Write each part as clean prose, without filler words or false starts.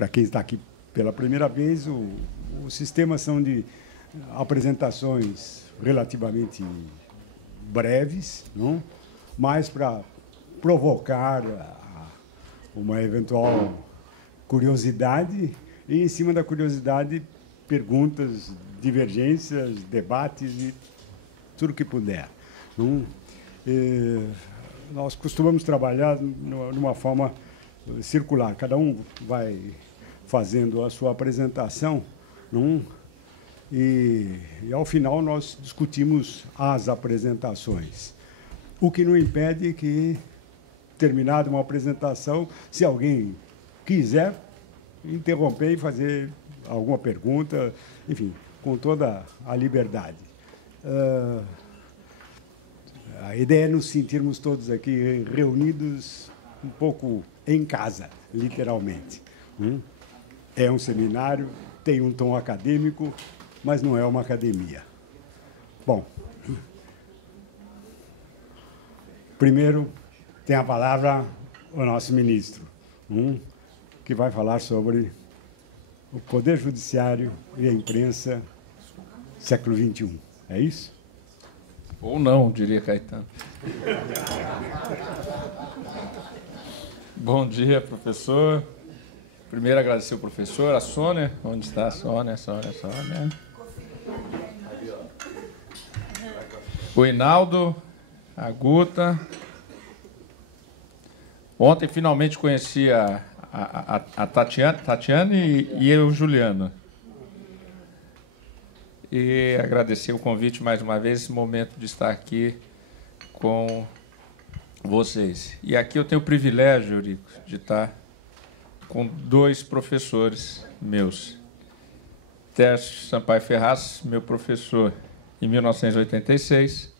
para quem está aqui pela primeira vez, o sistema são de apresentações relativamente breves, não? Mas para provocar uma eventual curiosidade e, em cima da curiosidade, perguntas, divergências, debates e tudo que puder. Não? Nós costumamos trabalhar numa forma circular. Cada um vai fazendo a sua apresentação, não? E ao final, nós discutimos as apresentações. O que não impede que, terminada uma apresentação, se alguém quiser interromper e fazer alguma pergunta, enfim, com toda a liberdade. A ideia é nos sentirmos todos aqui reunidos um pouco em casa, literalmente. É um seminário, tem um tom acadêmico, mas não é uma academia. Bom, primeiro tem a palavra o nosso ministro, que vai falar sobre o Poder Judiciário e a imprensa século XXI. É isso? Ou não, diria Caetano. Bom dia, professor. Primeiro, agradecer o professor, a Sônia. Onde está a Sônia? Sônia. O Hinaldo, a Guta. Ontem, finalmente, conheci a Tatiane e o Juliano. E agradecer o convite mais uma vez, esse momento de estar aqui com vocês. E aqui eu tenho o privilégio, Eurico, de estar com dois professores meus. Tércio Sampaio Ferraz, meu professor em 1986,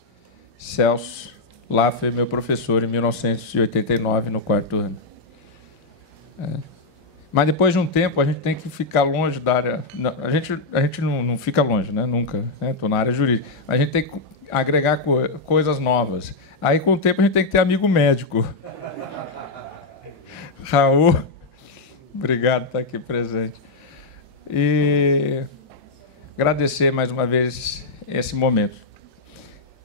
Celso Laffer, meu professor em 1989, no quarto ano. Mas depois de um tempo a gente tem que ficar longe da área. A gente não fica longe, né? Nunca. Estou na área jurídica. A gente tem que agregar coisas novas. Aí, com o tempo, a gente tem que ter amigo médico. Raul, obrigado por estar aqui presente. E agradecer mais uma vez esse momento.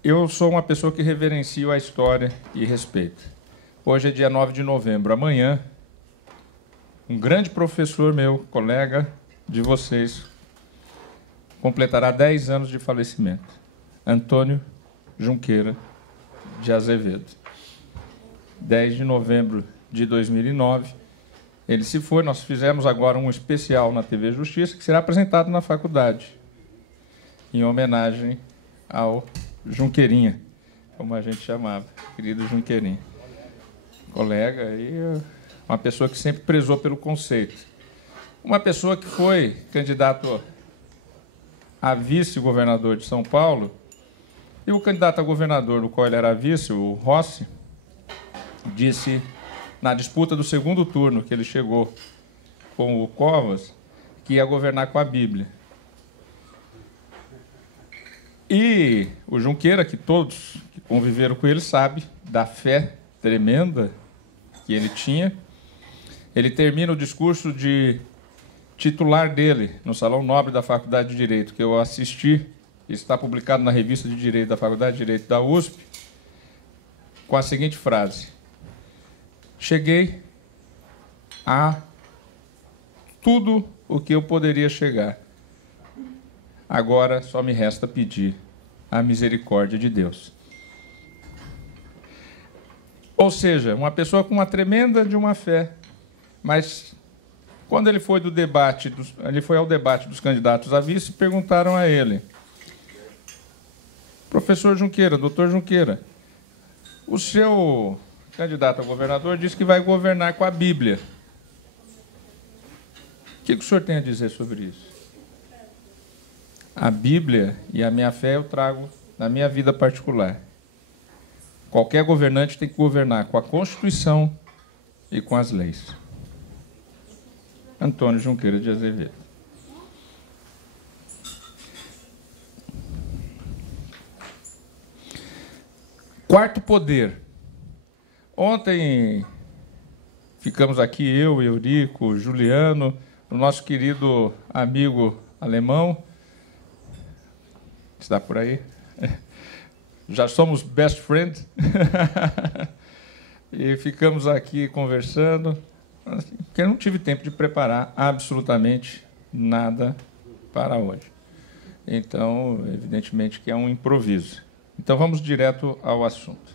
Eu sou uma pessoa que reverencio a história e respeito. Hoje é dia 9 de novembro. Amanhã, um grande professor meu, colega de vocês, completará 10 anos de falecimento. Antônio Junqueira de Azevedo. 10 de novembro de 2009, ele se foi. Nós fizemos agora um especial na TV Justiça, que será apresentado na faculdade, em homenagem ao Junqueirinha, como a gente chamava, querido Junqueirinha. Colega e uma pessoa que sempre prezou pelo conceito. Uma pessoa que foi candidato a vice-governador de São Paulo, e o candidato a governador, do qual ele era vice, o Rossi, disse, na disputa do segundo turno, que ele chegou com o Covas, que ia governar com a Bíblia. E o Junqueira, que todos que conviveram com ele sabem da fé tremenda que ele tinha, ele termina o discurso de titular dele no Salão Nobre da Faculdade de Direito, que eu assisti, está publicado na Revista de Direito da Faculdade de Direito da USP, com a seguinte frase: cheguei a tudo o que eu poderia chegar. Agora só me resta pedir a misericórdia de Deus. Ou seja, uma pessoa com uma tremenda de uma fé, mas quando ele foi ao debate dos candidatos a vice, perguntaram a ele: professor Junqueira, doutor Junqueira, o seu candidato a governador disse que vai governar com a Bíblia. O que o senhor tem a dizer sobre isso? A Bíblia e a minha fé eu trago na minha vida particular. Qualquer governante tem que governar com a Constituição e com as leis. Antônio Junqueira de Azevedo. Quarto poder. Ontem ficamos aqui, eu, Eurico, Juliano, o nosso querido amigo alemão, está por aí? Já somos best friends. E ficamos aqui conversando, porque eu não tive tempo de preparar absolutamente nada para hoje. Então, evidentemente que é um improviso. Então, vamos direto ao assunto.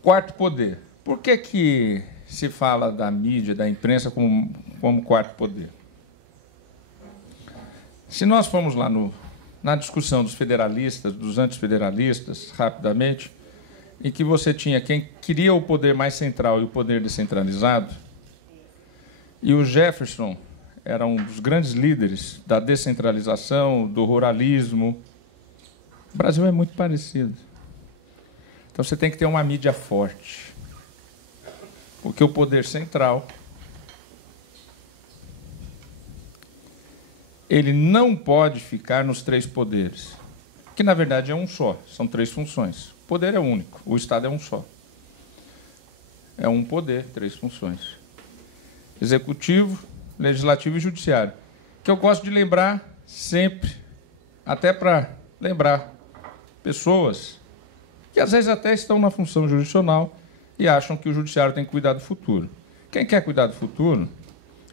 Quarto poder. Por que se fala da mídia, da imprensa, como quarto poder? Se nós formos lá na discussão dos federalistas, dos antifederalistas, rapidamente, em que você tinha quem queria o poder mais central e o poder descentralizado, e o Jefferson era um dos grandes líderes da descentralização, do ruralismo. O Brasil é muito parecido. Então, você tem que ter uma mídia forte, porque o poder central ele não pode ficar nos três poderes, que, na verdade, é um só, são três funções. O poder é único, o Estado é um só. É um poder, três funções. Executivo, legislativo e judiciário. Que eu gosto de lembrar sempre, até para lembrar pessoas que, às vezes, até estão na função jurisdicional e acham que o judiciário tem que cuidar do futuro. Quem quer cuidar do futuro,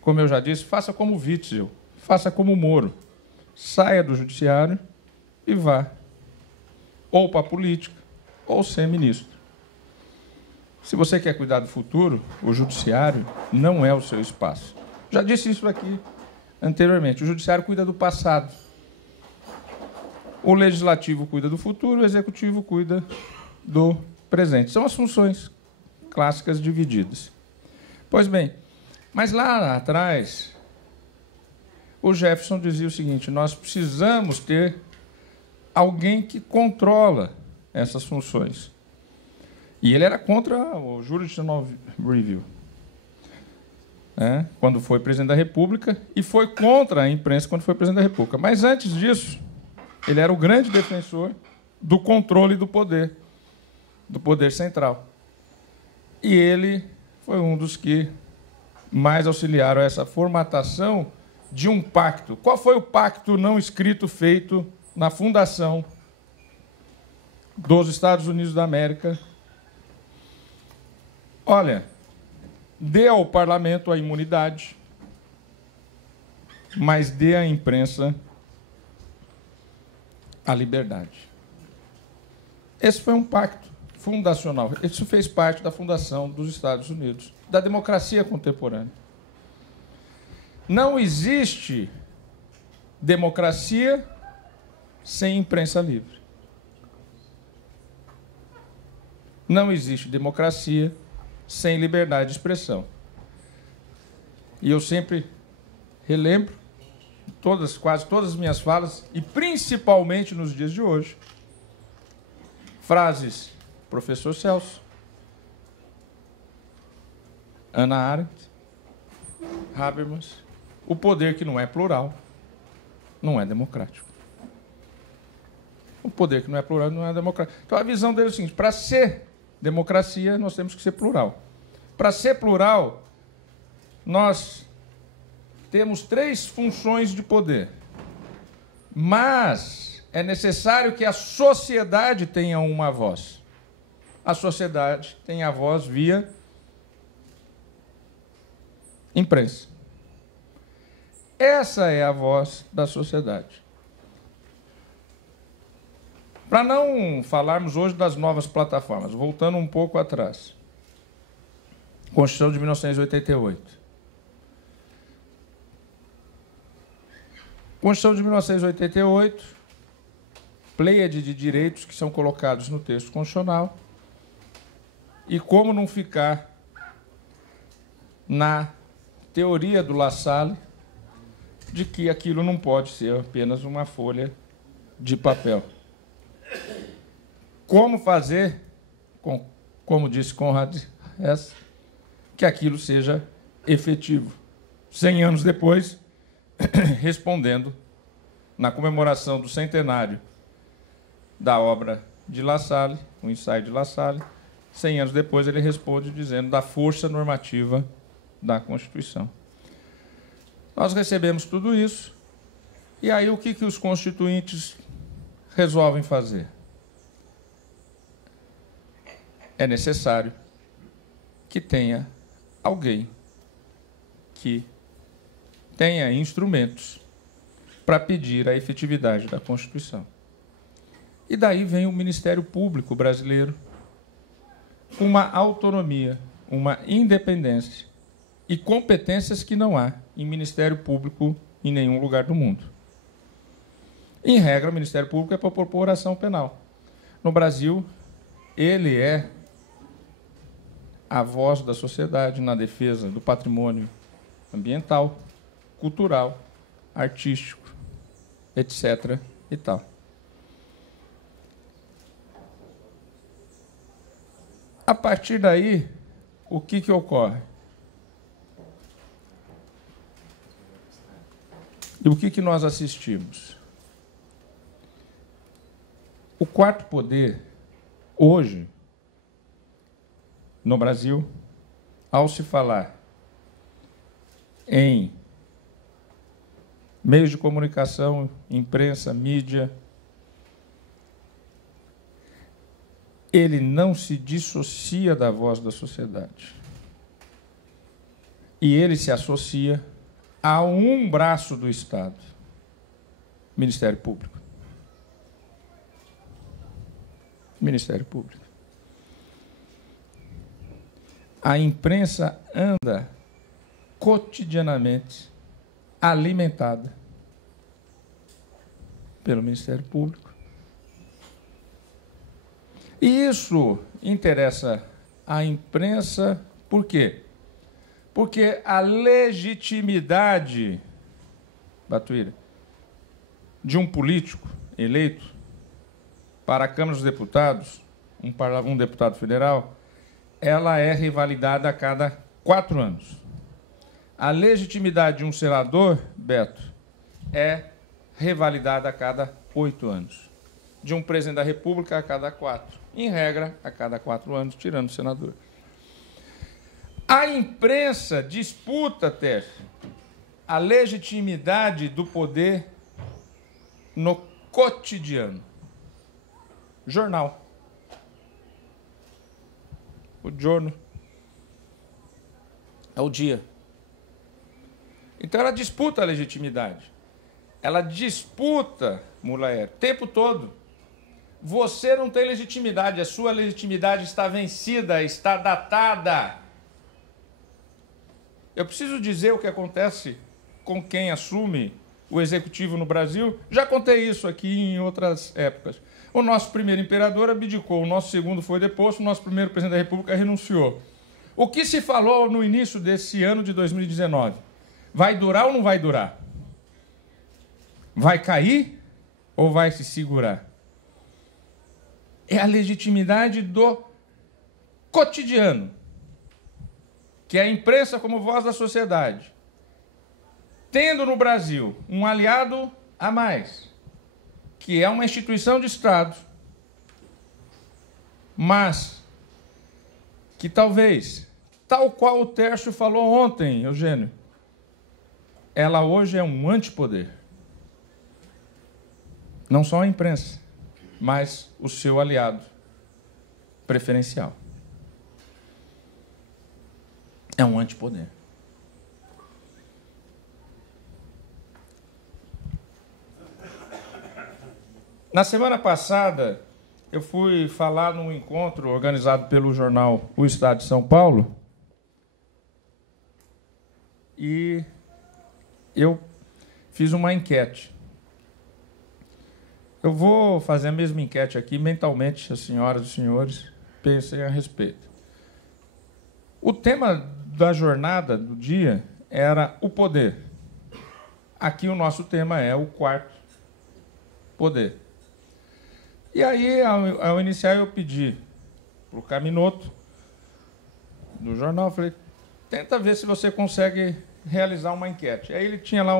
como eu já disse, faça como Witzel, faça como Moro. Saia do judiciário e vá ou para a política, ou ser ministro. Se você quer cuidar do futuro, o judiciário não é o seu espaço. Já disse isso aqui anteriormente. O judiciário cuida do passado. O legislativo cuida do futuro, o executivo cuida do presente. São as funções clássicas divididas. Pois bem, mas lá atrás, o Jefferson dizia o seguinte: nós precisamos ter alguém que controla essas funções. E ele era contra o Jurisdictional Review, né, quando foi presidente da República, e foi contra a imprensa quando foi presidente da República. Mas, antes disso, ele era o grande defensor do controle do poder central. E ele foi um dos que mais auxiliaram essa formatação de um pacto. Qual foi o pacto não escrito feito na fundação dos Estados Unidos da América? Olha, dê ao parlamento a imunidade, mas dê à imprensa a liberdade. Esse foi um pacto fundacional. Isso fez parte da fundação dos Estados Unidos, da democracia contemporânea. Não existe democracia sem imprensa livre. Não existe democracia sem liberdade de expressão. E eu sempre relembro quase todas as minhas falas, e principalmente nos dias de hoje, frases do professor Celso, Hannah Arendt, Habermas: o poder que não é plural não é democrático. O poder que não é plural não é democrático. Então, a visão dele é o seguinte: para ser democracia, nós temos que ser plural. Para ser plural, nós temos três funções de poder. Mas é necessário que a sociedade tenha uma voz. A sociedade tem a voz via imprensa. Essa é a voz da sociedade. Para não falarmos hoje das novas plataformas, voltando um pouco atrás. Constituição de 1988. Constituição de 1988, pleiade de direitos que são colocados no texto constitucional, e como não ficar na teoria do La Salle de que aquilo não pode ser apenas uma folha de papel. Como fazer, como disse Conrad Hess, que aquilo seja efetivo. 100 anos depois, respondendo na comemoração do centenário da obra de La Salle, o ensaio de La Salle, 100 anos depois, ele responde dizendo da força normativa da Constituição. Nós recebemos tudo isso, e aí o que os constituintes resolvem fazer? É necessário que tenha alguém que tenha instrumentos para pedir a efetividade da Constituição. E daí vem o Ministério Público brasileiro, com uma autonomia, uma independência e competências que não há em Ministério Público em nenhum lugar do mundo. Em regra, o Ministério Público é para propor ação penal. No Brasil, ele é a voz da sociedade na defesa do patrimônio ambiental, cultural, artístico, etc. e tal. A partir daí, o que ocorre? E o que nós assistimos? O quarto poder, hoje, no Brasil, ao se falar em meios de comunicação, imprensa, mídia, ele não se dissocia da voz da sociedade. E ele se associa a um braço do Estado, Ministério Público. Ministério Público. A imprensa anda cotidianamente alimentada pelo Ministério Público. E isso interessa à imprensa por quê? Porque a legitimidade, Batuíra, de um político eleito para a Câmara dos Deputados, um deputado federal, ela é revalidada a cada 4 anos. A legitimidade de um senador, Beto, é revalidada a cada 8 anos. De um presidente da República a cada 4. Em regra, a cada 4 anos, tirando o senador. A imprensa disputa, Tércio, a legitimidade do poder no cotidiano. Jornal. O giorno é o dia. Então ela disputa a legitimidade. Ela disputa, Mulaer, o tempo todo. Você não tem legitimidade, a sua legitimidade está vencida, está datada. Eu preciso dizer o que acontece com quem assume o executivo no Brasil. Já contei isso aqui em outras épocas. O nosso primeiro imperador abdicou, o nosso segundo foi deposto, o nosso primeiro presidente da República renunciou. O que se falou no início desse ano de 2019? Vai durar ou não vai durar? Vai cair ou vai se segurar? É a legitimidade do cotidiano, que é a imprensa como voz da sociedade, tendo no Brasil um aliado a mais, que é uma instituição de Estado, mas que talvez, tal qual o Tércio falou ontem, Eugênio, ela hoje é um antipoder. Não só a imprensa, mas o seu aliado preferencial. É um antipoder. Na semana passada, eu fui falar num encontro organizado pelo jornal O Estado de São Paulo e eu fiz uma enquete. Eu vou fazer a mesma enquete aqui, mentalmente, as senhoras e senhores pensem a respeito. O tema da jornada do dia era o poder. Aqui o nosso tema é o quarto poder. E aí, ao iniciar, eu pedi para o Caminoto, do jornal, falei, tenta ver se você consegue realizar uma enquete. Aí ele tinha lá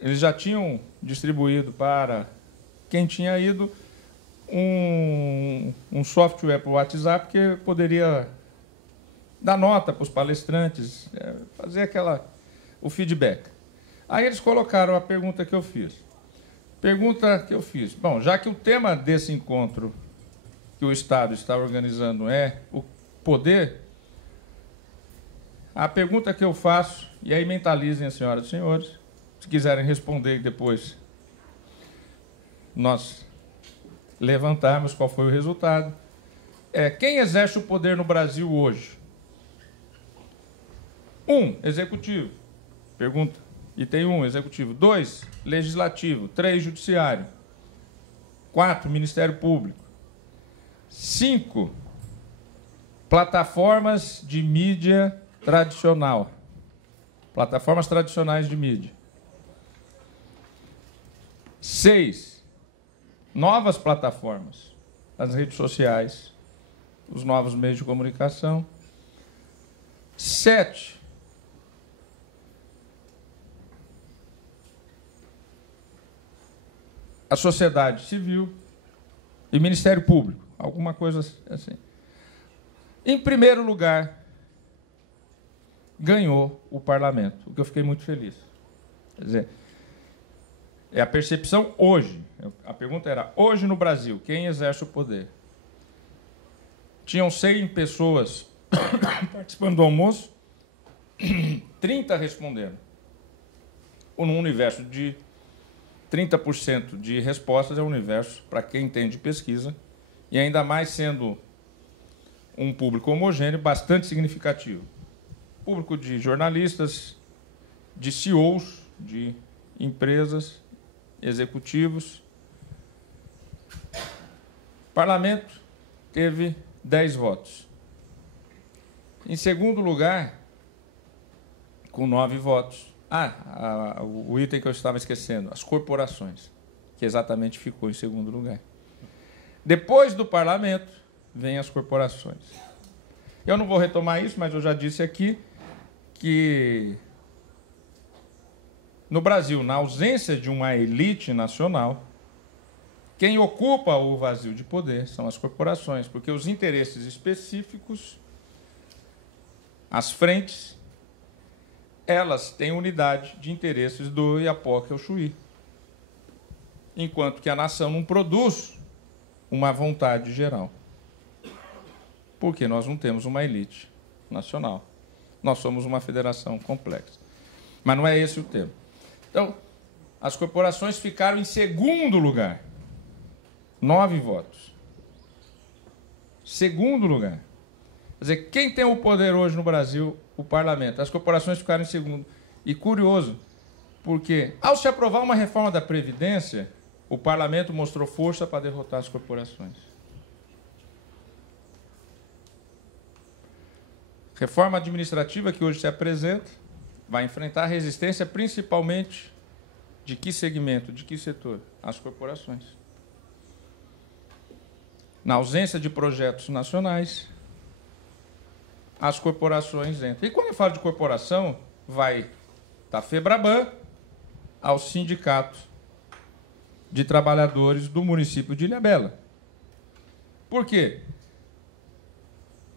eles já tinham distribuído para quem tinha ido um software para o WhatsApp que poderia dar nota para os palestrantes, fazer o feedback. Aí eles colocaram a pergunta que eu fiz. Bom, já que o tema desse encontro que o Estado está organizando é o poder, a pergunta que eu faço, e aí mentalizem as senhoras e senhores, se quiserem responder depois nós levantarmos qual foi o resultado, quem exerce o poder no Brasil hoje? 1, executivo. Pergunta. Item 1, executivo. 2, legislativo. 3, judiciário. 4, Ministério Público. 5, plataformas de mídia tradicional. Plataformas tradicionais de mídia. 6, novas plataformas. As redes sociais, os novos meios de comunicação. 7, a sociedade civil e Ministério Público, alguma coisa assim. Em primeiro lugar, ganhou o parlamento, o que eu fiquei muito feliz. Quer dizer, é a percepção hoje. A pergunta era, hoje no Brasil, quem exerce o poder? Tinham 100 pessoas participando do almoço, 30 responderam. Num universo de 30% de respostas é um universo, para quem entende pesquisa, e ainda mais sendo um público homogêneo, bastante significativo. Público de jornalistas, de CEOs, de empresas, executivos. O parlamento teve 10 votos. Em segundo lugar, com 9 votos, o item que eu estava esquecendo, as corporações, que exatamente ficou em segundo lugar. Depois do parlamento, vem as corporações. Eu não vou retomar isso, mas eu já disse aqui que no Brasil, na ausência de uma elite nacional, quem ocupa o vazio de poder são as corporações, porque os interesses específicos, as frentes, elas têm unidade de interesses do Iapoca ao Chuí, enquanto que a nação não produz uma vontade geral, porque nós não temos uma elite nacional. Nós somos uma federação complexa. Mas não é esse o tema. Então, as corporações ficaram em segundo lugar. 9 votos. Segundo lugar. Quer dizer, quem tem o poder hoje no Brasil? O parlamento. As corporações ficaram em segundo. E curioso, porque ao se aprovar uma reforma da Previdência, o parlamento mostrou força para derrotar as corporações. Reforma administrativa que hoje se apresenta vai enfrentar resistência principalmente de que segmento, de que setor? As corporações. Na ausência de projetos nacionais, as corporações entram. E quando eu falo de corporação, vai da FEBRABAN ao Sindicato de Trabalhadores do município de Ilhabela. Por quê?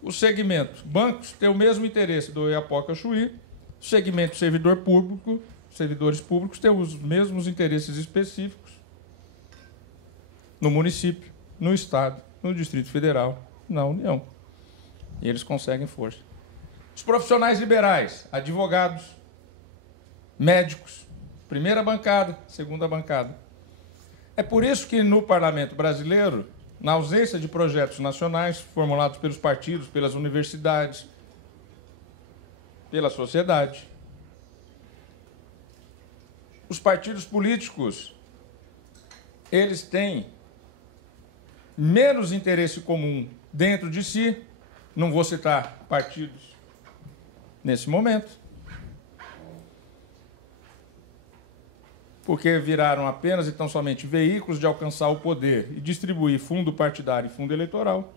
O segmento bancos tem o mesmo interesse do Iapoca ao Chuí, o segmento servidor público, servidores públicos têm os mesmos interesses específicos no município, no Estado, no Distrito Federal, na União. E eles conseguem força. Os profissionais liberais, advogados, médicos, primeira bancada, segunda bancada. É por isso que no Parlamento brasileiro, na ausência de projetos nacionais formulados pelos partidos, pelas universidades, pela sociedade, os partidos políticos, eles têm menos interesse comum dentro de si, não vou citar partidos nesse momento, porque viraram apenas e tão somente veículos de alcançar o poder e distribuir fundo partidário e fundo eleitoral.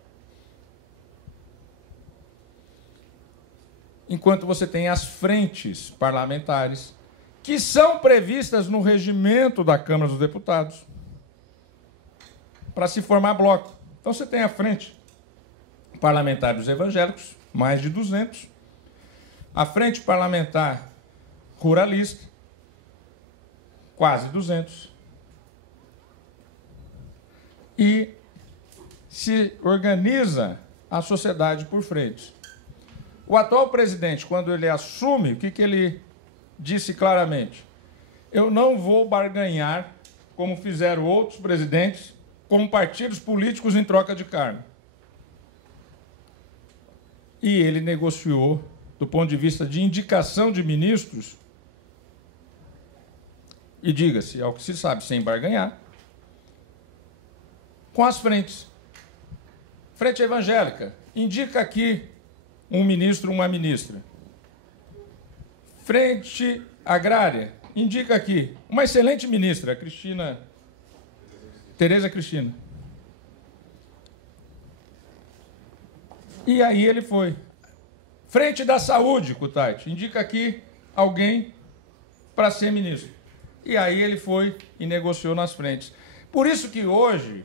Enquanto você tem as frentes parlamentares, que são previstas no regimento da Câmara dos Deputados, para se formar bloco. Então, você tem à frente parlamentar dos evangélicos, mais de 200, a frente parlamentar ruralista, quase 200, e se organiza a sociedade por frentes. O atual presidente, quando ele assume, o que ele disse claramente? Eu não vou barganhar, como fizeram outros presidentes, com partidos políticos em troca de cargo. E ele negociou, do ponto de vista de indicação de ministros, e diga-se, ao que se sabe, sem barganhar, com as frentes. Frente evangélica, indica aqui um ministro, uma ministra. Frente agrária, indica aqui uma excelente ministra, Tereza Cristina. E aí ele foi. Frente da saúde, Kutait, indica aqui alguém para ser ministro. E aí ele foi e negociou nas frentes. Por isso que hoje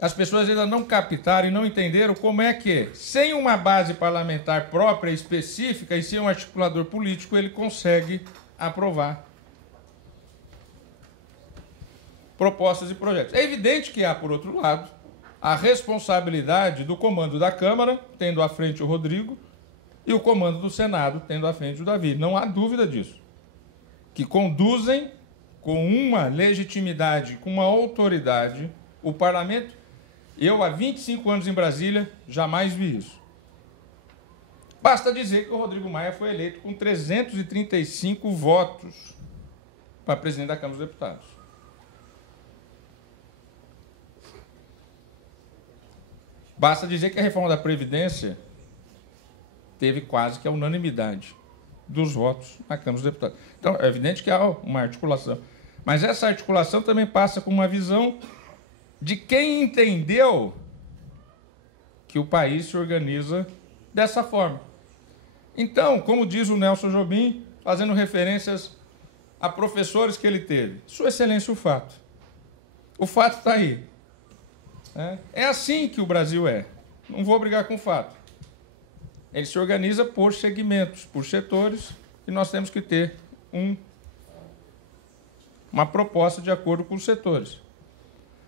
as pessoas ainda não captaram e não entenderam como é que, sem uma base parlamentar própria, específica, e sem um articulador político, ele consegue aprovar propostas e projetos. É evidente que há, por outro lado, a responsabilidade do comando da Câmara, tendo à frente o Rodrigo, e o comando do Senado, tendo à frente o Davi. Não há dúvida disso. Que conduzem com uma legitimidade, com uma autoridade, o parlamento. Eu, há 25 anos em Brasília, jamais vi isso. Basta dizer que o Rodrigo Maia foi eleito com 335 votos para presidente da Câmara dos Deputados. Basta dizer que a reforma da Previdência teve quase que a unanimidade dos votos na Câmara dos Deputados. Então, é evidente que há uma articulação. Mas essa articulação também passa com uma visão de quem entendeu que o país se organiza dessa forma. Então, como diz o Nelson Jobim, fazendo referências a professores que ele teve, Sua Excelência, o fato. O fato está aí. É assim que o Brasil é. Não vou brigar com o fato. Ele se organiza por segmentos, por setores, e nós temos que ter uma proposta de acordo com os setores.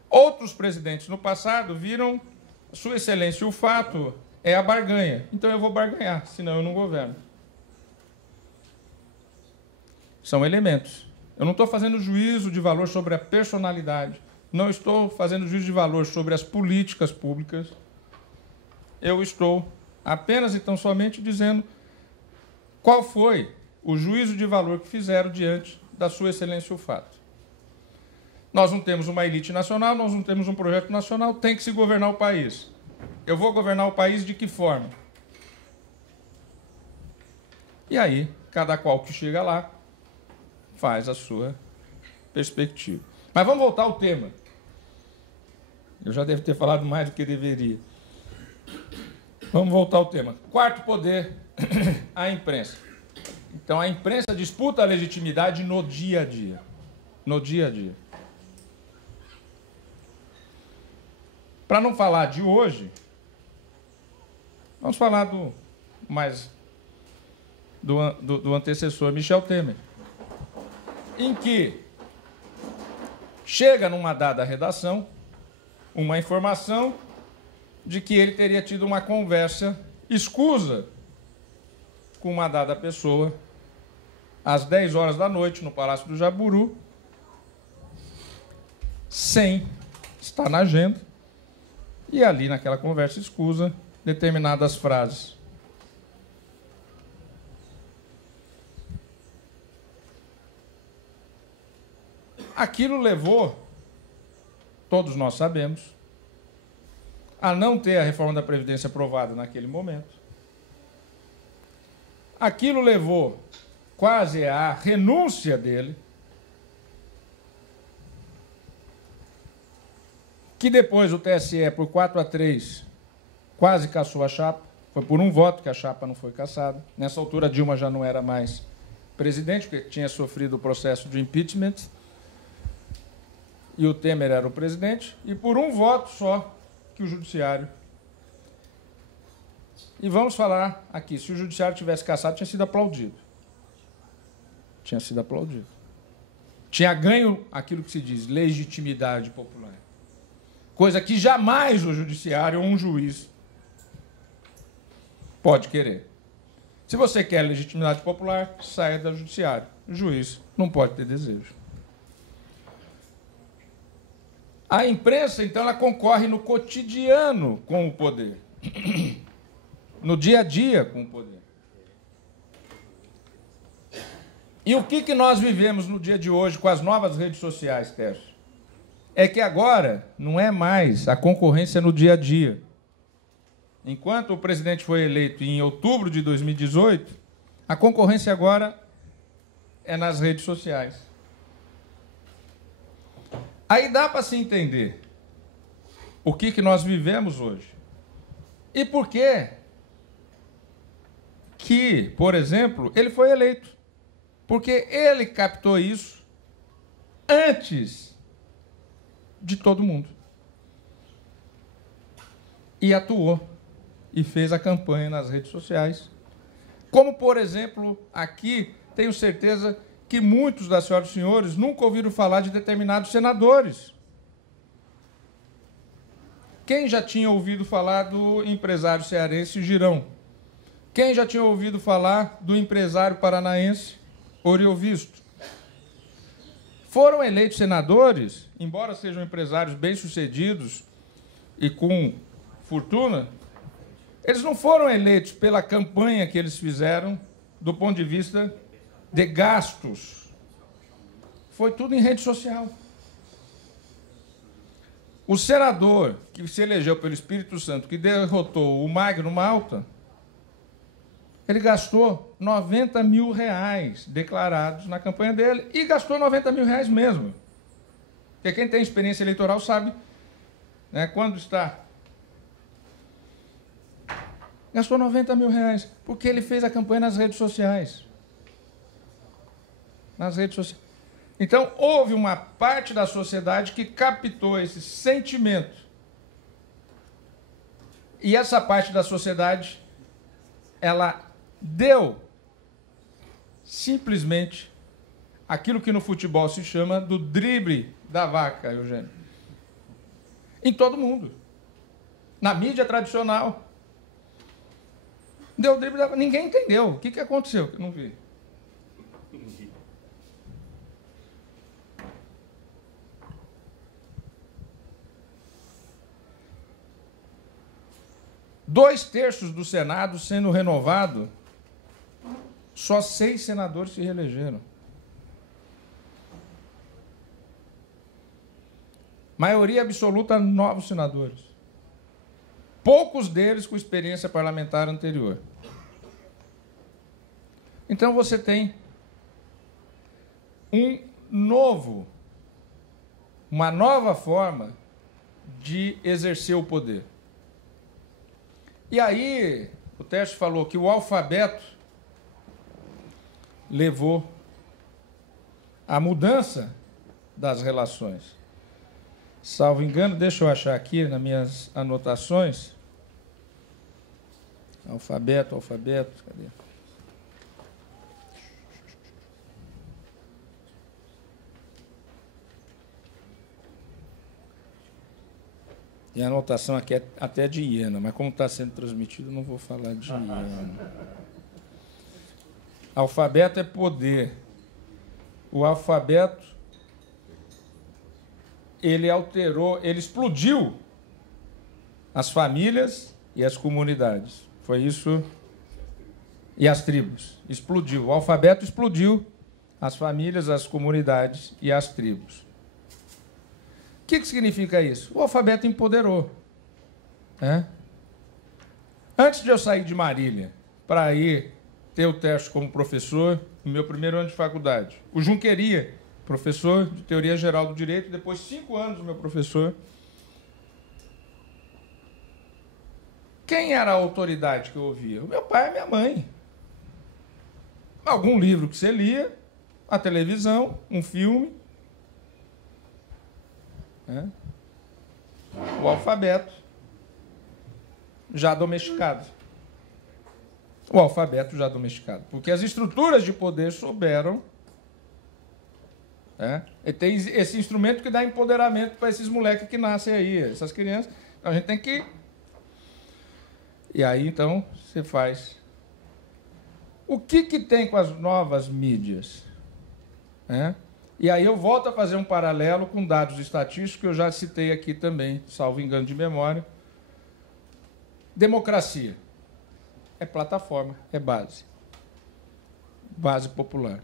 Outros presidentes no passado viram Sua Excelência, o fato é a barganha. Então eu vou barganhar, senão eu não governo. São elementos. Eu não estou fazendo juízo de valor sobre a personalidade, não estou fazendo juízo de valor sobre as políticas públicas. Eu estou apenas e tão somente dizendo qual foi o juízo de valor que fizeram diante da Sua Excelência o fato. Nós não temos uma elite nacional, nós não temos um projeto nacional, tem que se governar o país. Eu vou governar o país de que forma? E aí, cada qual que chega lá faz a sua perspectiva. Mas vamos voltar ao tema. Eu já devo ter falado mais do que deveria. Vamos voltar ao tema. Quarto poder, a imprensa. Então, a imprensa disputa a legitimidade no dia a dia. No dia a dia. Para não falar de hoje, vamos falar do antecessor, Michel Temer, em que chega numa dada redação uma informação de que ele teria tido uma conversa escusa com uma dada pessoa às 10 horas da noite no Palácio do Jaburu, sem estar na agenda, e ali naquela conversa escusa determinadas frases. Aquilo levou, todos nós sabemos, a não ter a reforma da Previdência aprovada naquele momento. Aquilo levou quase à renúncia dele, que depois o TSE, por 4-3, quase cassou a chapa. Foi por um voto que a chapa não foi cassada. Nessa altura, Dilma já não era mais presidente, porque tinha sofrido o processo de impeachment. e o Temer era o presidente, e por um voto só que o judiciário... E vamos falar aqui, se o judiciário tivesse cassado, tinha sido aplaudido. Tinha sido aplaudido. Tinha ganho aquilo que se diz, legitimidade popular. Coisa que jamais o judiciário ou um juiz pode querer. Se você quer legitimidade popular, saia do judiciário. O juiz não pode ter desejo. A imprensa, então, ela concorre no cotidiano com o poder. No dia a dia com o poder. E o que nós vivemos no dia de hoje com as novas redes sociais, Tércio? É que agora não é mais a concorrência no dia a dia. Enquanto o presidente foi eleito em outubro de 2018, a concorrência agora é nas redes sociais. Aí dá para se entender o que nós vivemos hoje. E por quê? Que, por exemplo, ele foi eleito. Porque ele captou isso antes de todo mundo. E atuou. E fez a campanha nas redes sociais. Como, por exemplo, aqui, tenho certeza que muitos das senhoras e senhores nunca ouviram falar de determinados senadores. Quem já tinha ouvido falar do empresário cearense Girão? Quem já tinha ouvido falar do empresário paranaense Oriovisto? Foram eleitos senadores, embora sejam empresários bem-sucedidos e com fortuna, eles não foram eleitos pela campanha que eles fizeram do ponto de vista de gastos. Foi tudo em rede social. O senador que se elegeu pelo Espírito Santo, que derrotou o Magno Malta, ele gastou R$90 mil declarados na campanha dele e gastou R$90 mil mesmo. Porque quem tem experiência eleitoral sabe, né, quando está. Gastou R$90 mil porque ele fez a campanha nas redes sociais. Nas redes sociais. Então, houve uma parte da sociedade que captou esse sentimento. E essa parte da sociedade, ela deu simplesmente aquilo que no futebol se chama do drible da vaca, Eugênio. Em todo mundo. Na mídia tradicional. Deu drible da vaca. Ninguém entendeu. O que aconteceu? Eu não vi. Dois terços do Senado sendo renovado, só 6 senadores se reelegeram. Maioria absoluta, novos senadores. Poucos deles com experiência parlamentar anterior. Então você tem uma nova forma de exercer o poder. E aí, o Tércio falou que o alfabeto levou à mudança das relações. Salvo engano, deixa eu achar aqui nas minhas anotações. Alfabeto, cadê? E a anotação aqui é até de hiena, mas como está sendo transmitido, não vou falar de hiena. Alfabeto é poder. O alfabeto, ele alterou, ele explodiu as famílias e as comunidades. Foi isso. E as tribos. Explodiu. O alfabeto explodiu as famílias, as comunidades e as tribos. O que significa isso? O alfabeto empoderou. Né? Antes de eu sair de Marília para ir ter o Tércio como professor, no meu primeiro ano de faculdade, o Junqueria, professor de Teoria Geral do Direito, depois 5 anos meu professor. Quem era a autoridade que eu ouvia? O meu pai e minha mãe. Algum livro que você lia, a televisão, um filme. né? O alfabeto já domesticado. O alfabeto já domesticado. Porque as estruturas de poder souberam, né? E tem esse instrumento que dá empoderamento para esses moleques que nascem aí, essas crianças. Então, a gente tem que... E aí, então, você faz... O que tem com as novas mídias? Né? E aí eu volto a fazer um paralelo com dados estatísticos que eu já citei aqui também, salvo engano de memória. Democracia é plataforma, é base. Base popular.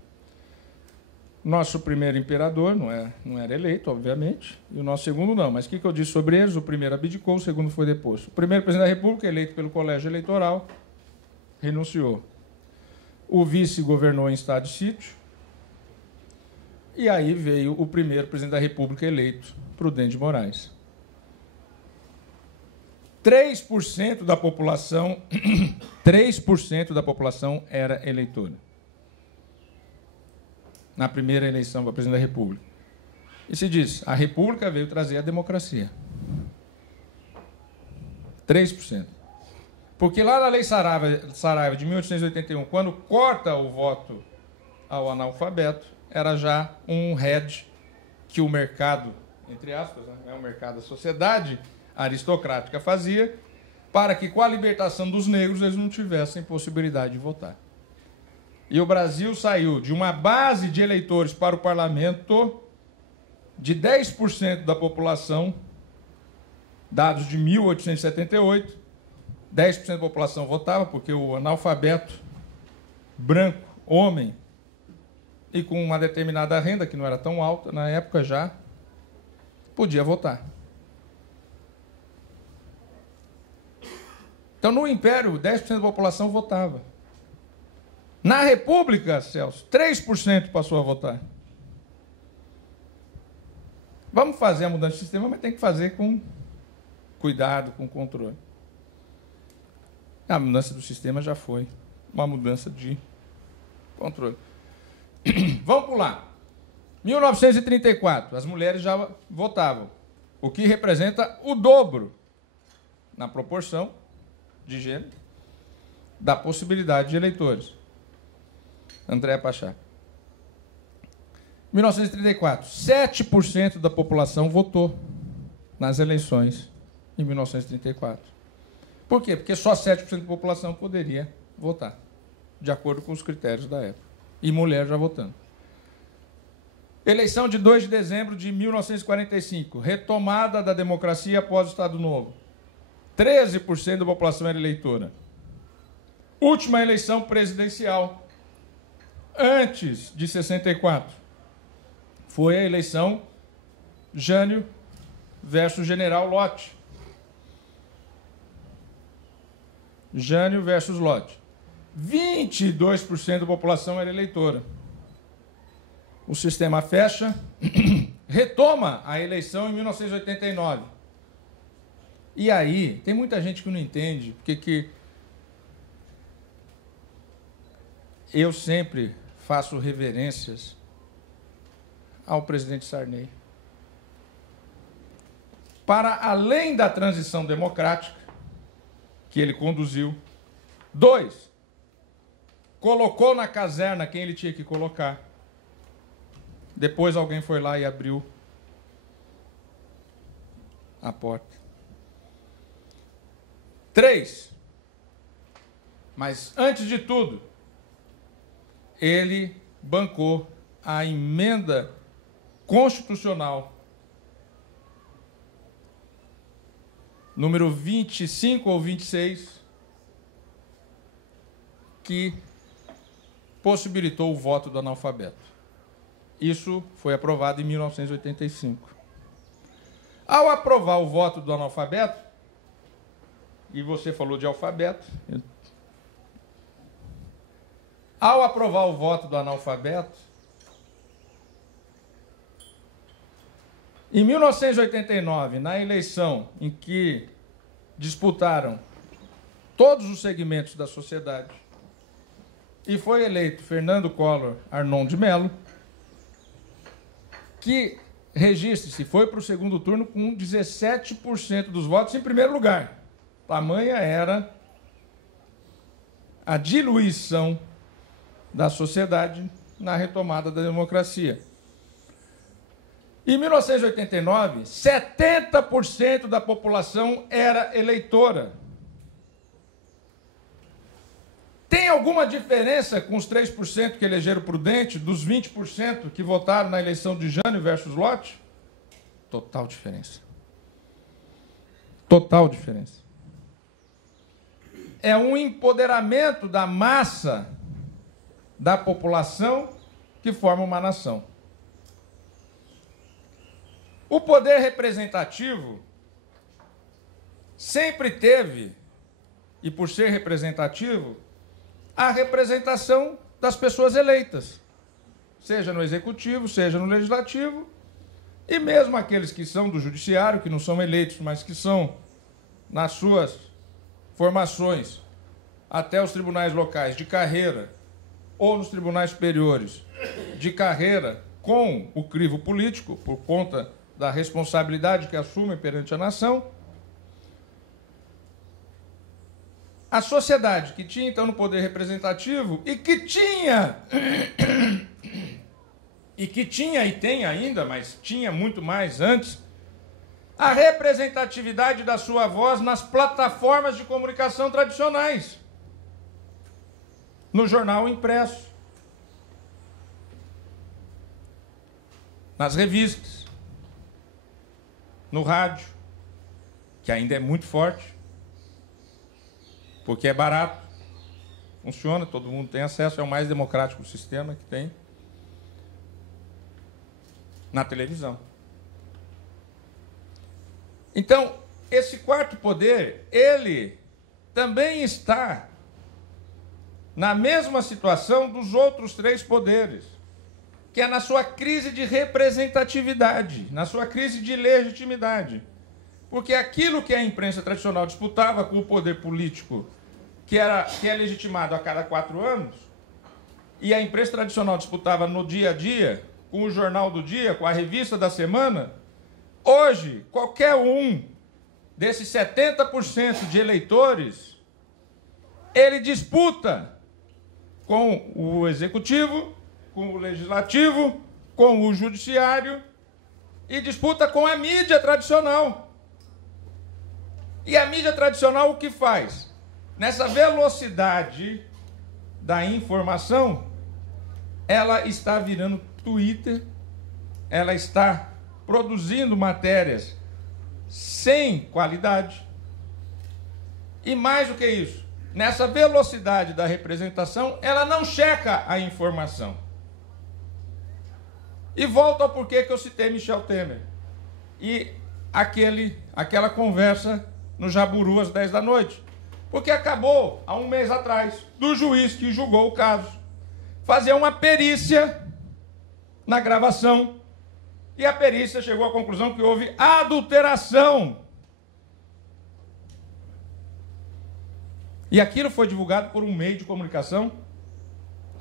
Nosso primeiro imperador não era eleito, obviamente, e o nosso segundo não. Mas o que eu disse sobre eles? O primeiro abdicou, o segundo foi deposto. O primeiro presidente da República, eleito pelo colégio eleitoral, renunciou. O vice governou em estado de sítio. E aí veio o primeiro presidente da República eleito, Prudente de Moraes. 3% da população, 3% da população era eleitora. Na primeira eleição para presidente da República. E se diz, a República veio trazer a democracia. 3%. Porque lá na Lei Saraiva de 1881, quando corta o voto ao analfabeto, era já um hedge que o mercado, entre aspas, né, o mercado da sociedade aristocrática fazia, para que com a libertação dos negros eles não tivessem possibilidade de votar. E o Brasil saiu de uma base de eleitores para o parlamento de 10% da população, dados de 1878, 10% da população votava, porque o analfabeto, branco, homem, e com uma determinada renda, que não era tão alta, na época já, podia votar. Então, no Império, 10% da população votava. Na República, Celso, 3% passou a votar. Vamos fazer a mudança de sistema, mas tem que fazer com cuidado, com controle. A mudança do sistema já foi uma mudança de controle. Vamos pular. 1934, as mulheres já votavam, o que representa o dobro, na proporção de gênero, da possibilidade de eleitores. Andréa Pachá. 1934, 7% da população votou nas eleições em 1934. Por quê? Porque só 7% da população poderia votar, de acordo com os critérios da época. E mulher já votando. Eleição de 2 de dezembro de 1945. Retomada da democracia após o Estado Novo. 13% da população era eleitora. Última eleição presidencial, antes de 64. Foi a eleição Jânio versus General Lott. Jânio versus Lott. 22% da população era eleitora. O sistema fecha, retoma a eleição em 1989. E aí, tem muita gente que não entende porque que eu sempre faço reverências ao presidente Sarney. Para além da transição democrática que ele conduziu, 2, colocou na caserna quem ele tinha que colocar. Depois alguém foi lá e abriu a porta. 3, mas antes de tudo, ele bancou a emenda constitucional número 25 ou 26, que possibilitou o voto do analfabeto. Isso foi aprovado em 1985. Ao aprovar o voto do analfabeto, e você falou de alfabeto, ao aprovar o voto do analfabeto, em 1989, na eleição em que disputaram todos os segmentos da sociedade, e foi eleito Fernando Collor Arnon de Mello, que registre-se, foi para o segundo turno com 17% dos votos em primeiro lugar. Tamanha era a diluição da sociedade na retomada da democracia. Em 1989, 70% da população era eleitora. Tem alguma diferença com os 3% que elegeram Prudente, dos 20% que votaram na eleição de Jânio versus Lott? Total diferença. Total diferença. É um empoderamento da massa da população que forma uma nação. O poder representativo sempre teve, e por ser representativo, a representação das pessoas eleitas, seja no executivo, seja no legislativo, e mesmo aqueles que são do judiciário, que não são eleitos, mas que são, nas suas formações, até os tribunais locais de carreira, ou nos tribunais superiores de carreira, com o crivo político, por conta da responsabilidade que assumem perante a nação. A sociedade que tinha, então, no poder representativo e que tinha e tem ainda, mas tinha muito mais antes, a representatividade da sua voz nas plataformas de comunicação tradicionais, no jornal impresso, nas revistas, no rádio, que ainda é muito forte, porque é barato, funciona, todo mundo tem acesso, é o mais democrático sistema que tem. Na televisão. Então, esse quarto poder, ele também está na mesma situação dos outros três poderes, que é na sua crise de representatividade, na sua crise de legitimidade. Porque aquilo que a imprensa tradicional disputava com o poder político, que é legitimado a cada 4 anos, e a imprensa tradicional disputava no dia a dia, com o jornal do dia, com a revista da semana, hoje, qualquer um desses 70% de eleitores, ele disputa com o executivo, com o legislativo, com o judiciário e disputa com a mídia tradicional. E a mídia tradicional o que faz? Nessa velocidade da informação, ela está virando Twitter, ela está produzindo matérias sem qualidade. E mais do que isso, nessa velocidade da representação, ela não checa a informação. E volto ao porquê que eu citei Michel Temer. E aquela conversa no Jaburu às 10 da noite. Porque acabou, há um mês atrás, do juiz que julgou o caso, fazer uma perícia na gravação, e a perícia chegou à conclusão que houve adulteração. E aquilo foi divulgado por um meio de comunicação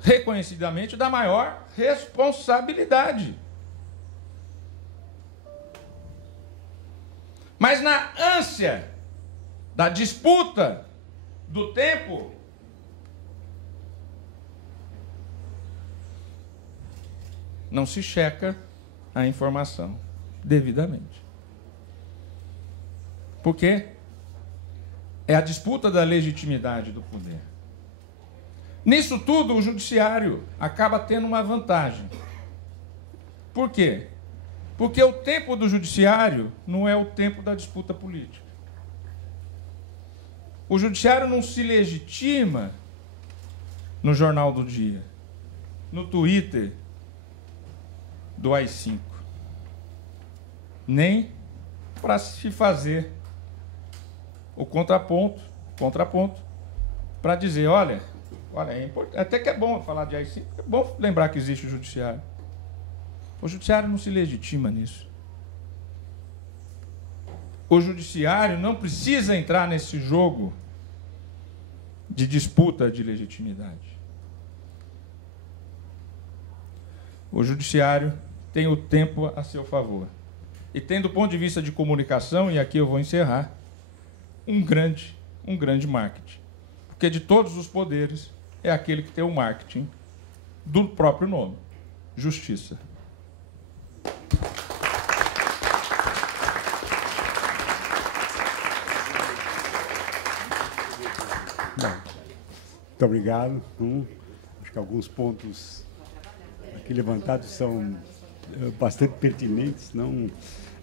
reconhecidamente da maior responsabilidade. Mas na ânsia da disputa do tempo, não se checa a informação devidamente. Por quê? É a disputa da legitimidade do poder. Nisso tudo, o judiciário acaba tendo uma vantagem. Por quê? Porque o tempo do judiciário não é o tempo da disputa política. O judiciário não se legitima no Jornal do Dia, no Twitter do AI-5, nem para se fazer o contraponto, para dizer, olha, é importante, até que é bom falar de AI-5, é bom lembrar que existe o judiciário. O judiciário não se legitima nisso. O judiciário não precisa entrar nesse jogo de disputa de legitimidade. O judiciário tem o tempo a seu favor. E tem, do ponto de vista de comunicação, e aqui eu vou encerrar, um grande marketing. Porque de todos os poderes, é aquele que tem o marketing do próprio nome, justiça. Bom, muito obrigado. Acho que alguns pontos aqui levantados são bastante pertinentes, não?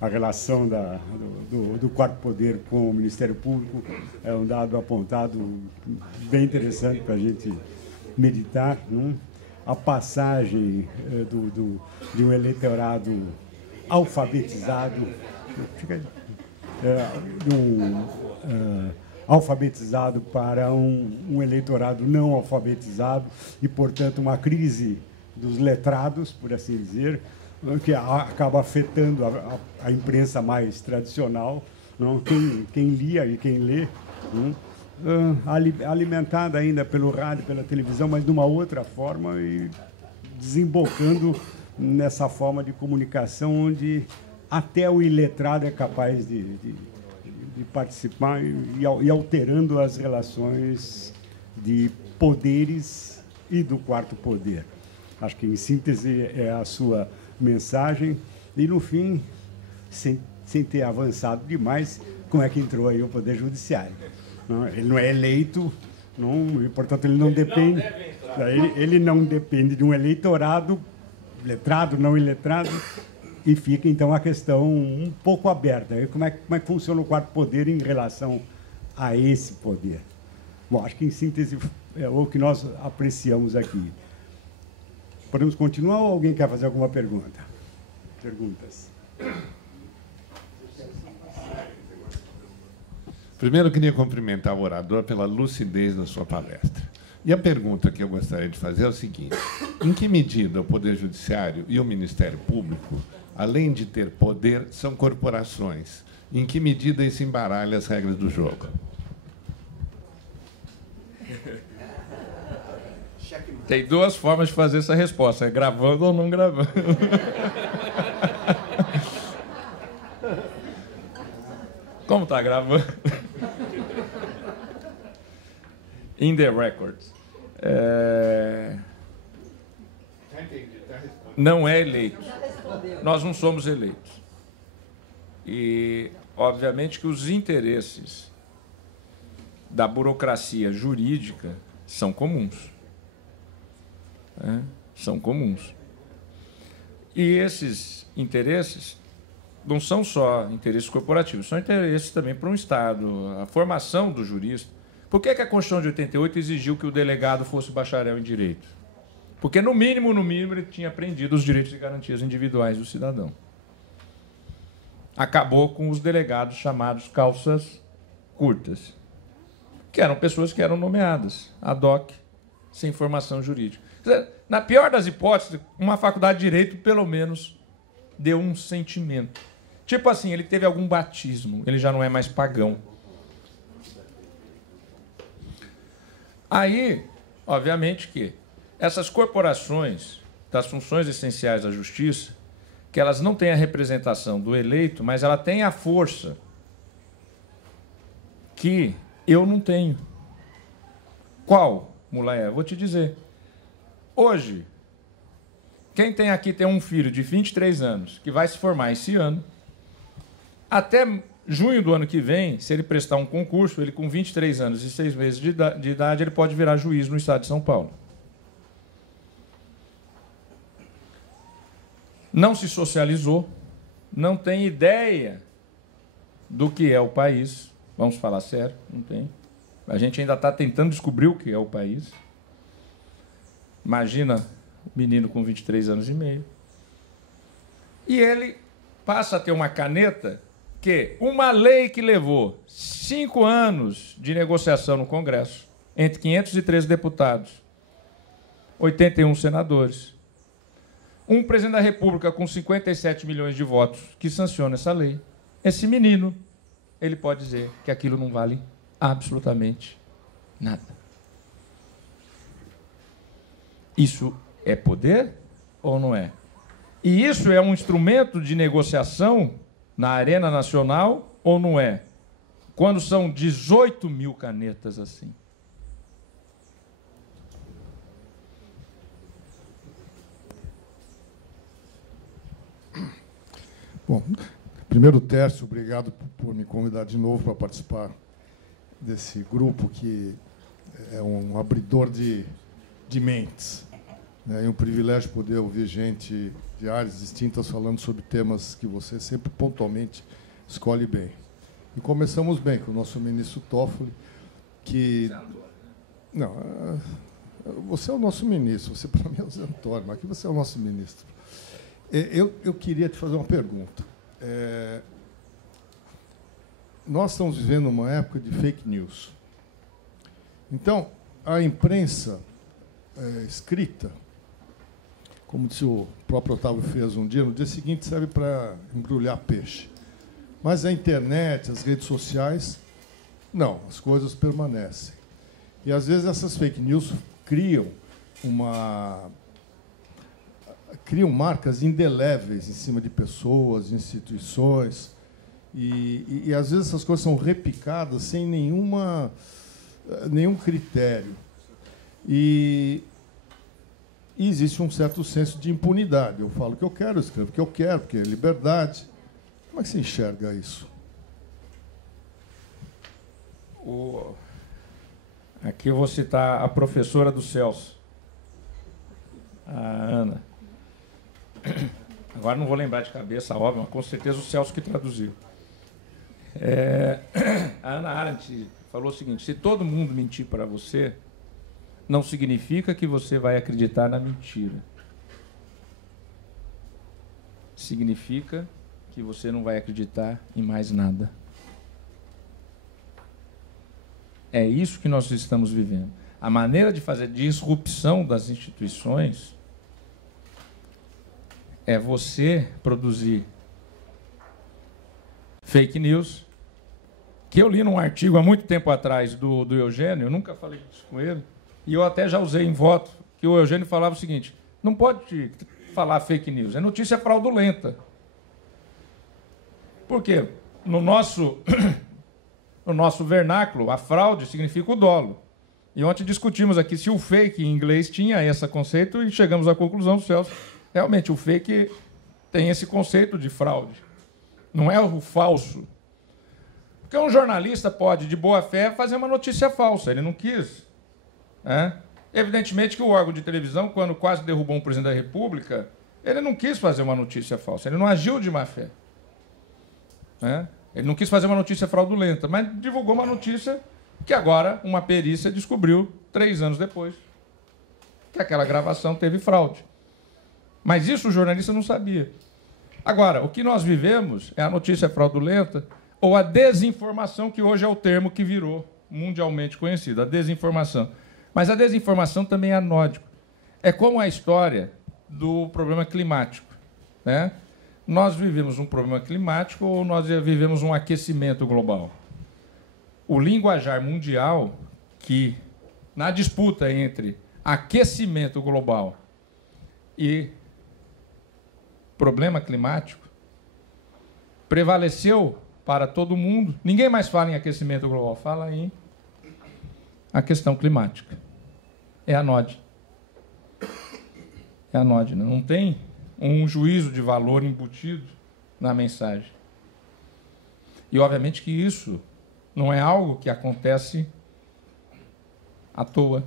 A relação do quarto poder com o Ministério Público é um dado apontado bem interessante para a gente meditar, não? A passagem de um eleitorado alfabetizado, alfabetizado para um eleitorado não alfabetizado e, portanto, uma crise dos letrados, por assim dizer, que acaba afetando a imprensa mais tradicional, não? Quem lia e quem lê, não? Alimentada ainda pelo rádio, pela televisão, mas de uma outra forma e desembocando nessa forma de comunicação onde até o iletrado é capaz de participar e alterando as relações de poderes e do quarto poder. Acho que, em síntese, é a sua mensagem. E, no fim, sem ter avançado demais, como é que entrou aí o Poder Judiciário? Não, ele não é eleito, não, e, portanto, ele não depende. Ele não depende de um eleitorado, letrado, não iletrado, e fica, então, a questão um pouco aberta. Como é que funciona o quarto poder em relação a esse poder? Bom, acho que, em síntese, é o que nós apreciamos aqui. Podemos continuar ou alguém quer fazer alguma pergunta? Perguntas. Primeiro, eu queria cumprimentar o orador pela lucidez da sua palestra. E a pergunta que eu gostaria de fazer é o seguinte: em que medida o Poder Judiciário e o Ministério Público, além de ter poder, são corporações? Em que medida isso embaralha as regras do jogo? Tem duas formas de fazer essa resposta: é gravando ou não gravando. Como está gravando? In the records. Não é eleito. Nós não somos eleitos. E, obviamente, que os interesses da burocracia jurídica são comuns. São comuns. E esses interesses não são só interesses corporativos, são interesses também para um Estado, a formação do jurista. Por que a Constituição de 88 exigiu que o delegado fosse bacharel em Direito? Porque, no mínimo, ele tinha aprendido os direitos e garantias individuais do cidadão. Acabou com os delegados chamados calças curtas, que eram pessoas que eram nomeadas ad hoc, sem formação jurídica. Na pior das hipóteses, uma faculdade de Direito, pelo menos, deu um sentimento. Tipo assim, ele teve algum batismo, ele já não é mais pagão. Aí, obviamente que essas corporações das funções essenciais da justiça, que elas não têm a representação do eleito, mas ela tem a força que eu não tenho. Qual, Mulaé? Vou te dizer. Hoje, quem tem aqui tem um filho de 23 anos, que vai se formar esse ano. Até junho do ano que vem, se ele prestar um concurso, ele com 23 anos e 6 meses de idade, ele pode virar juiz no estado de São Paulo. Não se socializou, não tem ideia do que é o país. Vamos falar sério, não tem. A gente ainda está tentando descobrir o que é o país. Imagina um menino com 23 anos e meio. E ele passa a ter uma caneta que uma lei que levou 5 anos de negociação no Congresso, entre 513 deputados, 81 senadores, um presidente da República com 57 milhões de votos que sanciona essa lei, esse menino, ele pode dizer que aquilo não vale absolutamente nada. Isso é poder ou não é? E isso é um instrumento de negociação na arena nacional ou não é? Quando são 18 mil canetas assim. Bom, primeiro, Tércio, obrigado por me convidar de novo para participar desse grupo que é um abridor de mentes. É um privilégio poder ouvir gente de áreas distintas falando sobre temas que você sempre pontualmente escolhe bem. E começamos bem com o nosso ministro Toffoli, que... Não, você é o nosso ministro, você para mim é o Zé Antônio, mas aqui você é o nosso ministro. Eu queria te fazer uma pergunta. Nós estamos vivendo uma época de fake news. Então, a imprensa escrita, como disse o próprio Otávio Frias um dia, no dia seguinte serve para embrulhar peixe. Mas a internet, as redes sociais, não, as coisas permanecem. E, às vezes, essas fake news criam marcas indeléveis em cima de pessoas, instituições, e às vezes essas coisas são repicadas sem nenhum critério. E existe um certo senso de impunidade. Eu falo o que eu quero, eu escrevo o que eu quero, porque é liberdade. Como é que você enxerga isso? Aqui eu vou citar a professora do Celso, a Ana. Agora não vou lembrar de cabeça, óbvio, mas com certeza o Celso que traduziu. A Ana Arendt falou o seguinte: se todo mundo mentir para você, não significa que você vai acreditar na mentira. Significa que você não vai acreditar em mais nada. É isso que nós estamos vivendo. A maneira de fazer disrupção das instituições é você produzir fake news, que eu li num artigo há muito tempo atrás do Eugênio, eu nunca falei isso com ele, e eu até já usei em voto, que o Eugênio falava o seguinte: não pode falar fake news, é notícia fraudulenta. Por quê? No nosso vernáculo, a fraude significa o dolo. E ontem discutimos aqui se o fake em inglês tinha esse conceito e chegamos à conclusão, Celso, realmente o fake tem esse conceito de fraude. Não é o falso. Porque um jornalista pode, de boa fé, fazer uma notícia falsa. Ele não quis. Evidentemente que o órgão de televisão, quando quase derrubou um presidente da República, ele não quis fazer uma notícia falsa. Ele não agiu de má fé. Ele não quis fazer uma notícia fraudulenta, mas divulgou uma notícia que agora uma perícia descobriu 3 anos depois que aquela gravação teve fraude. Mas isso o jornalista não sabia. Agora, o que nós vivemos é a notícia fraudulenta ou a desinformação, que hoje é o termo que virou mundialmente conhecido, a desinformação. Mas a desinformação também é anódico. É como a história do problema climático. Nós vivemos um problema climático ou nós vivemos um aquecimento global? O linguajar mundial, que na disputa entre aquecimento global e problema climático, prevaleceu para todo mundo. Ninguém mais fala em aquecimento global, fala em a questão climática. É anódino. É anódino. Não tem um juízo de valor embutido na mensagem. E, obviamente, que isso não é algo que acontece à toa.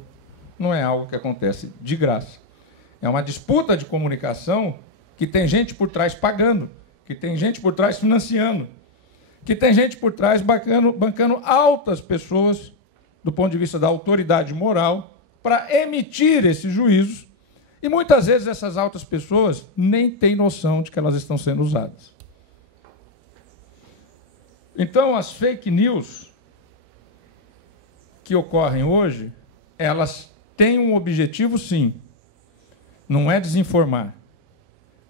Não é algo que acontece de graça. É uma disputa de comunicação que tem gente por trás pagando, que tem gente por trás financiando, que tem gente por trás bancando altas pessoas, do ponto de vista da autoridade moral, para emitir esses juízos. E muitas vezes essas altas pessoas nem têm noção de que elas estão sendo usadas. Então, as fake news que ocorrem hoje, elas têm um objetivo, sim. Não é desinformar.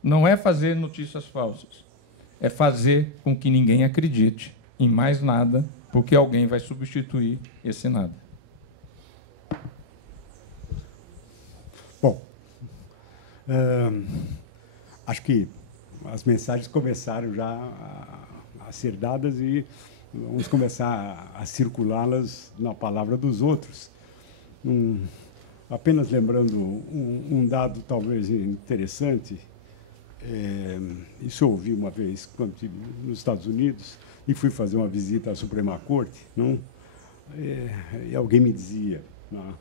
Não é fazer notícias falsas. É fazer com que ninguém acredite em mais nada, porque alguém vai substituir esse nada. Bom, acho que as mensagens começaram já a ser dadas e vamos começar a circulá-las na palavra dos outros. Apenas lembrando um dado talvez interessante, isso eu ouvi uma vez quando estive nos Estados Unidos e fui fazer uma visita à Suprema Corte, não? E alguém me dizia, não?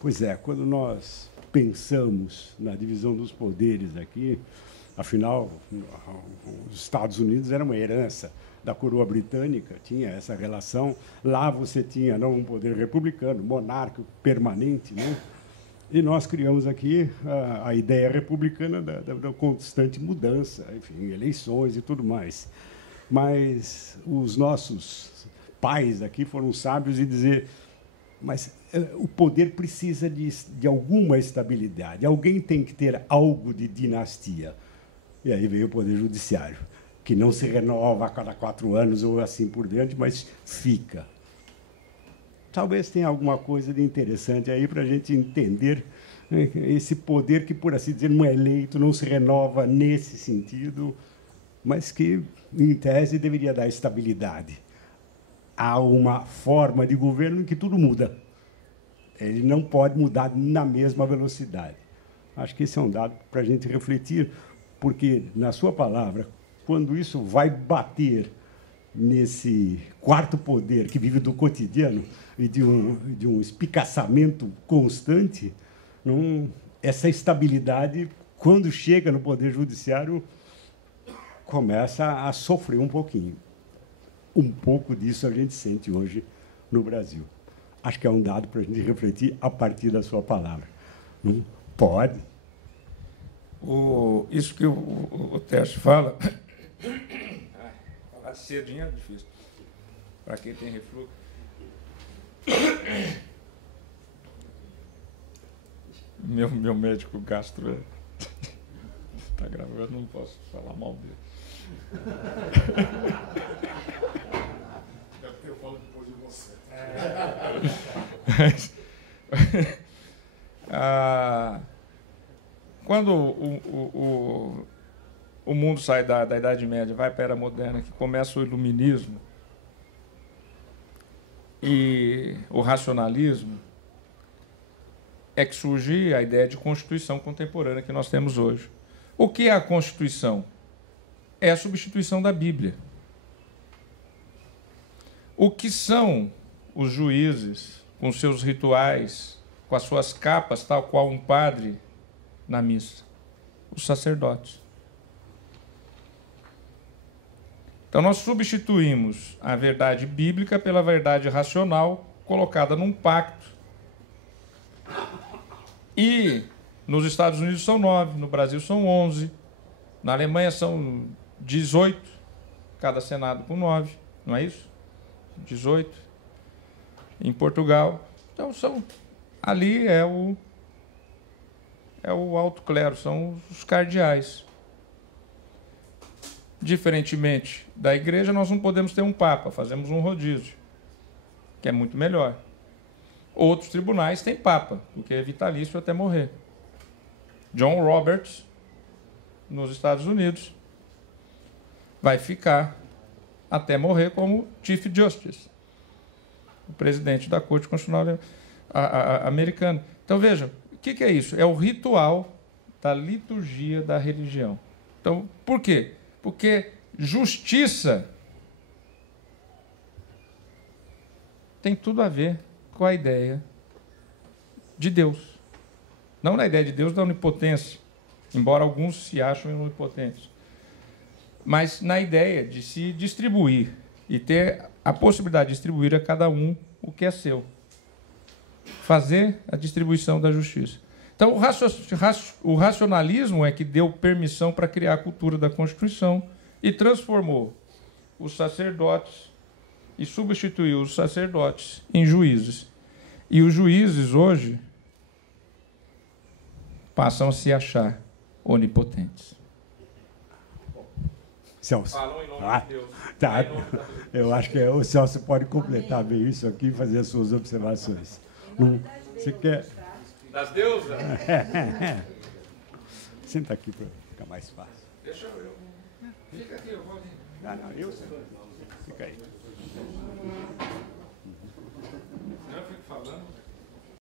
Pois é, quando nós pensamos na divisão dos poderes aqui, afinal, os Estados Unidos era uma herança da coroa britânica, tinha essa relação. Lá você tinha um poder republicano, monárquico, permanente, né? E nós criamos aqui a ideia republicana da constante mudança, enfim, eleições e tudo mais. Mas os nossos pais aqui foram sábios em dizer, mas o poder precisa de alguma estabilidade, alguém tem que ter algo de dinastia. E aí veio o Poder Judiciário, que não se renova a cada 4 anos ou assim por diante, mas fica. Talvez tenha alguma coisa de interessante aí para a gente entender esse poder que, por assim dizer, não é eleito, não se renova nesse sentido, mas que, em tese, deveria dar estabilidade. Há uma forma de governo em que tudo muda. Ele não pode mudar na mesma velocidade. Acho que esse é um dado para a gente refletir, porque, na sua palavra, quando isso vai bater nesse quarto poder que vive do cotidiano e de um espicaçamento constante, essa estabilidade, quando chega no Poder Judiciário, começa a sofrer um pouquinho. Um pouco disso a gente sente hoje no Brasil. Acho que é um dado para a gente refletir a partir da sua palavra. Não pode. Isso que o Tércio fala, falar cedinho é difícil, para quem tem refluxo. Meu médico gastro está gravando, não posso falar mal dele. Eu falo depois de você. Quando o mundo sai da Idade Média, vai para a Era Moderna, que começa o Iluminismo e o racionalismo, é que surge a ideia de Constituição contemporânea que nós temos hoje. O que é a Constituição? É a substituição da Bíblia. O que são os juízes, com seus rituais, com as suas capas, tal qual um padre na missa? Os sacerdotes. Então, nós substituímos a verdade bíblica pela verdade racional colocada num pacto. E nos Estados Unidos são 9, no Brasil são 11, na Alemanha são 18, cada senado com 9, não é isso? 18. Em Portugal, então ali é o alto clero, são os cardeais. Diferentemente da igreja, nós não podemos ter um papa, fazemos um rodízio, que é muito melhor. Outros tribunais têm papa, porque é vitalício até morrer. John Roberts, nos Estados Unidos, vai ficar até morrer como Chief Justice, o presidente da Corte Constitucional americana. Então, vejam, o que é isso? É o ritual da liturgia da religião. Então, por quê? Porque justiça tem tudo a ver com a ideia de Deus. Não na ideia de Deus da onipotência, embora alguns se acham onipotentes, mas na ideia de se distribuir e ter a possibilidade de distribuir a cada um o que é seu. Fazer a distribuição da justiça. Então, o racionalismo é que deu permissão para criar a cultura da Constituição e transformou os sacerdotes e substituiu os sacerdotes em juízes. E os juízes, hoje, passam a se achar onipotentes. Celso. Falam em nome de Deus. Tá. Eu acho que o Celso pode completar bem isso aqui e fazer as suas observações. Você quer... Das deusas? Senta aqui para Fica mais fácil. Deixa eu. Fica aqui, eu vou ali. Não, eu sei. Fica aí. Não, eu fico falando.